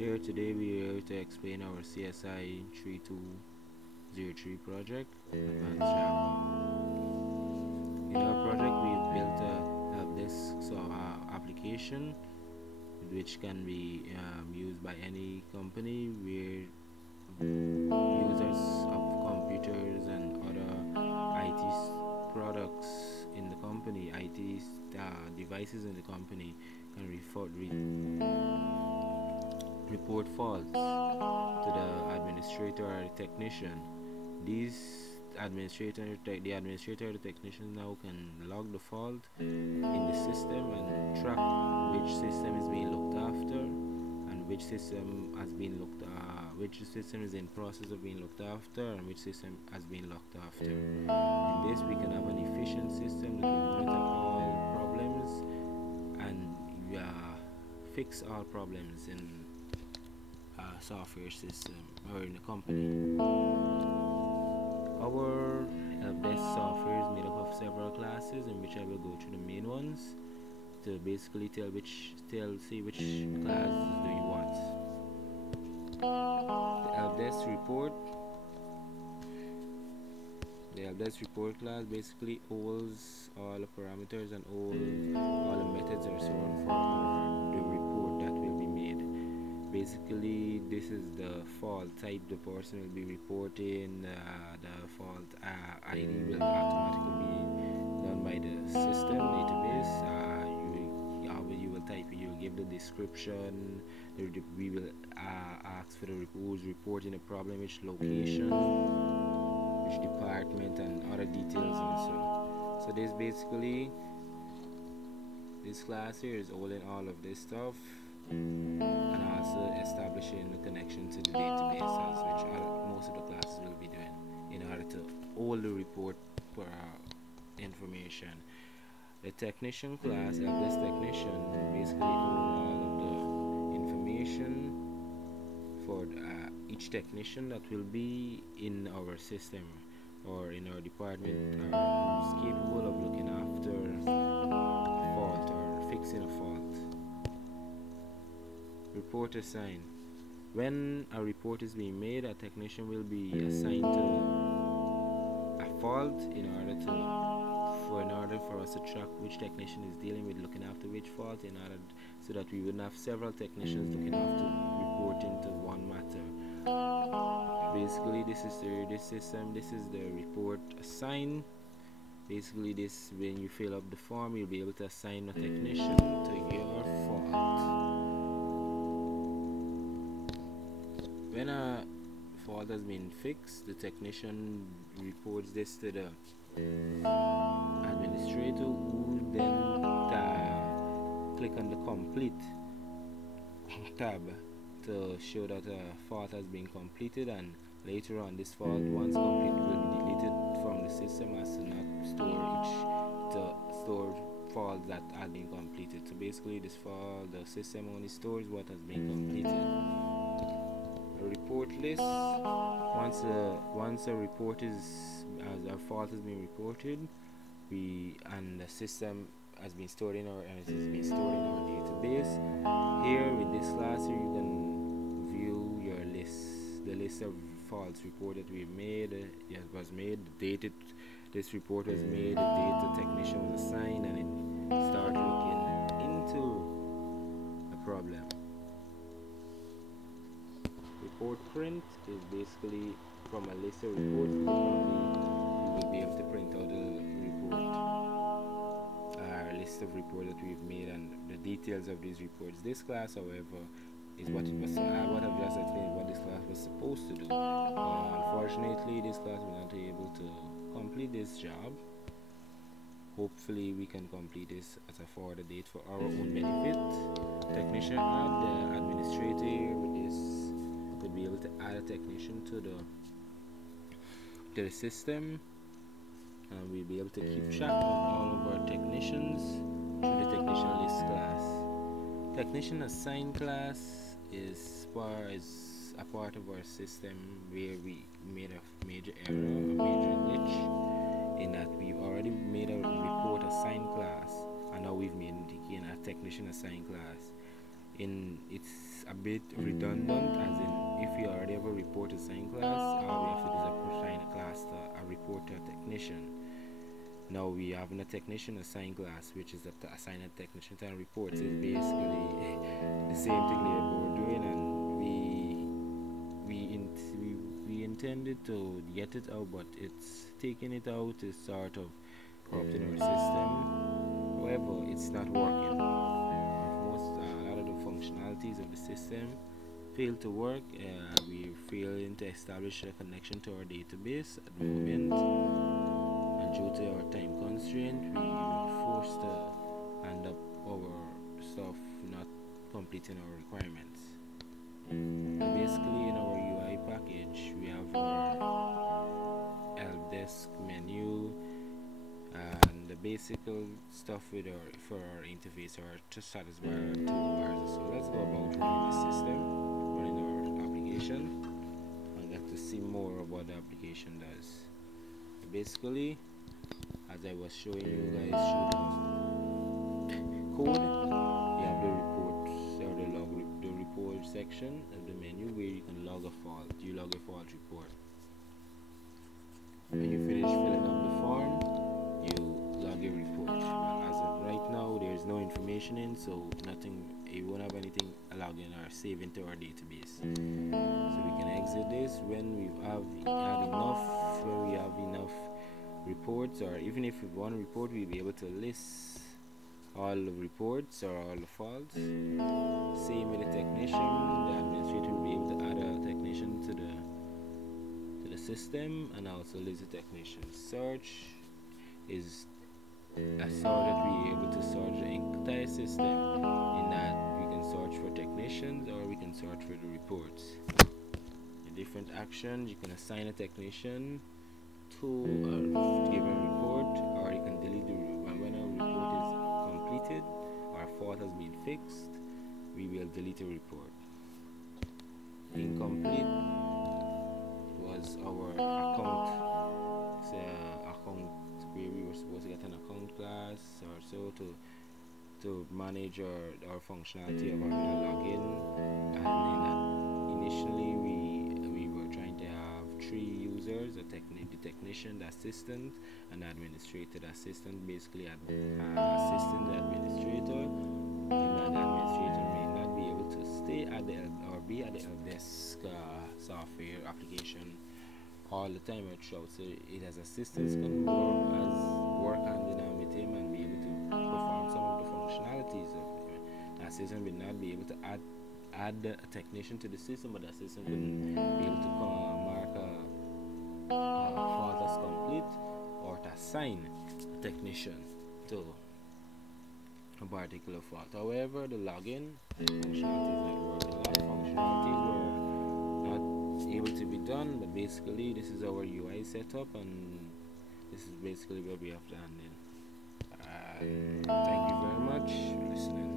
Here today we are here to explain our CSI 3203 project, Advanced Java. In our project we built a help desk application which can be used by any company where users of computers and other IT products in the company, IT devices in the company can report faults to the administrator or the technician. The administrator or the technician now can log the fault in the system and track which system is being looked after and which system which system is in process of being looked after and which system has been looked after. In this, we can have an efficient system that will monitor all problems and fix all problems in software system or in a company. Our help desk software is made up of several classes, in which I will go through the main ones to basically see which class do you want. The help desk report. The help desk report class basically holds all the parameters and all the methods are so on for the report that will be made. Basically, this is the fault type the person will be reporting. The fault ID will automatically be done by the system database. You will type it, you will give the description. We will ask for the who's reporting the problem, which location, which department, and other details also. So this class here is holding all of this stuff and also establishing the connection to the databases, which most of the classes will be doing in order to hold the report for information. The technician class, this technician, basically hold all of the information for each technician that will be in our system or in our department is capable of looking after a fault or fixing a fault. Report assigned. When a report is being made, a technician will be assigned to a fault in order for us to track which technician is dealing with looking after which fault, so that we wouldn't have several technicians looking after reporting to one matter. Basically, this is the report assigned. Basically, when you fill up the form, you'll be able to assign a technician to your fault. When a fault has been fixed, the technician reports this to the administrator, who then click on the complete tab to show that a fault has been completed, and later on this fault, once complete, will be deleted from the system as to not store faults that have been completed. So basically, the system only stores what has been completed. A report list. Once a report as a fault has been reported, and the system has been stored in our database. Here with this class here, you can view your the list of faults report that we've made. It was made, the date this report was made, the date the technician was assigned, and it started looking into the problem. Report print is basically from a list of reports. You will be able to print out the list of reports that we've made and the details of these reports. This class, however, is what I've just explained what this class was supposed to do. Unfortunately, this class was not able to complete this job. Hopefully, we can complete this at a further date for our own benefit. Technician add, the administrator would be able to add a technician to the system, and we'll be able to keep track of all of our technicians through the technician list class. Technician assigned class is a part of our system where we made a major error, a major glitch, in that we've already made a report assigned class, and now we've made a technician assigned class. It's it's a bit redundant, as in if we already have a report assigned class, all we have to do is assign a class to a report to a technician. Now we have a technician assigned class, which is to assign a technician to a report. So it's basically the same thing they were doing, and we intended to get it out, but it's taking it out is sort of corrupting our system. However, it's not working. A lot of the functionalities of the system fail to work. We're failing to establish a connection to our database at the moment, and due to our time constraint, we are forced to end up our stuff not completing our requirements. Basically, in our UI package, we have our help desk menu and the basic stuff with for our interface or to satisfy our toolbars. So let's go about running the system, running our application, and get to see more of what the application does. Basically, as I was showing you guys through the code, you have the reports or the report section of the menu where you can log a fault. You log a fault report. When you finish filling up the form, you log a report. As of right now, there's no information in, so nothing. You won't have anything logged in or saved into our database. So we can exit this when we have had enough. When we have enough reports, or even if we want a report, we'll be able to list all the reports or all the faults. Same with the technician. The administrator will be able to add a technician to the system and also list the technician. Search is a sort that we're able to search the entire system, in that we can search for technicians or we can search for the reports. The different actions, you can assign a technician to a given report, or you can delete the when a report is completed or a fault has been fixed, we will delete a report. Incomplete was our account where we were supposed to get an account class or so to manage our functionality of having a login. And initially we were trying to have 3 users: the technician, the assistant, and the administrator. The assistant basically assistant the administrator, and that the administrator may not be able to stay at the or be at the help desk software application all the time or throughout. So it has assistants can work hand in hand with him and be able to perform some of the functionalities of him. The assistant will not be able to add a technician to the system, but the assistant wouldn't be able to mark a fault as complete or to assign a technician to a particular fault. However, the login functionality is not working. A lot of functionalities were not able to be done, but basically this is our UI setup, and this is basically where we have landed. Thank you very much for listening.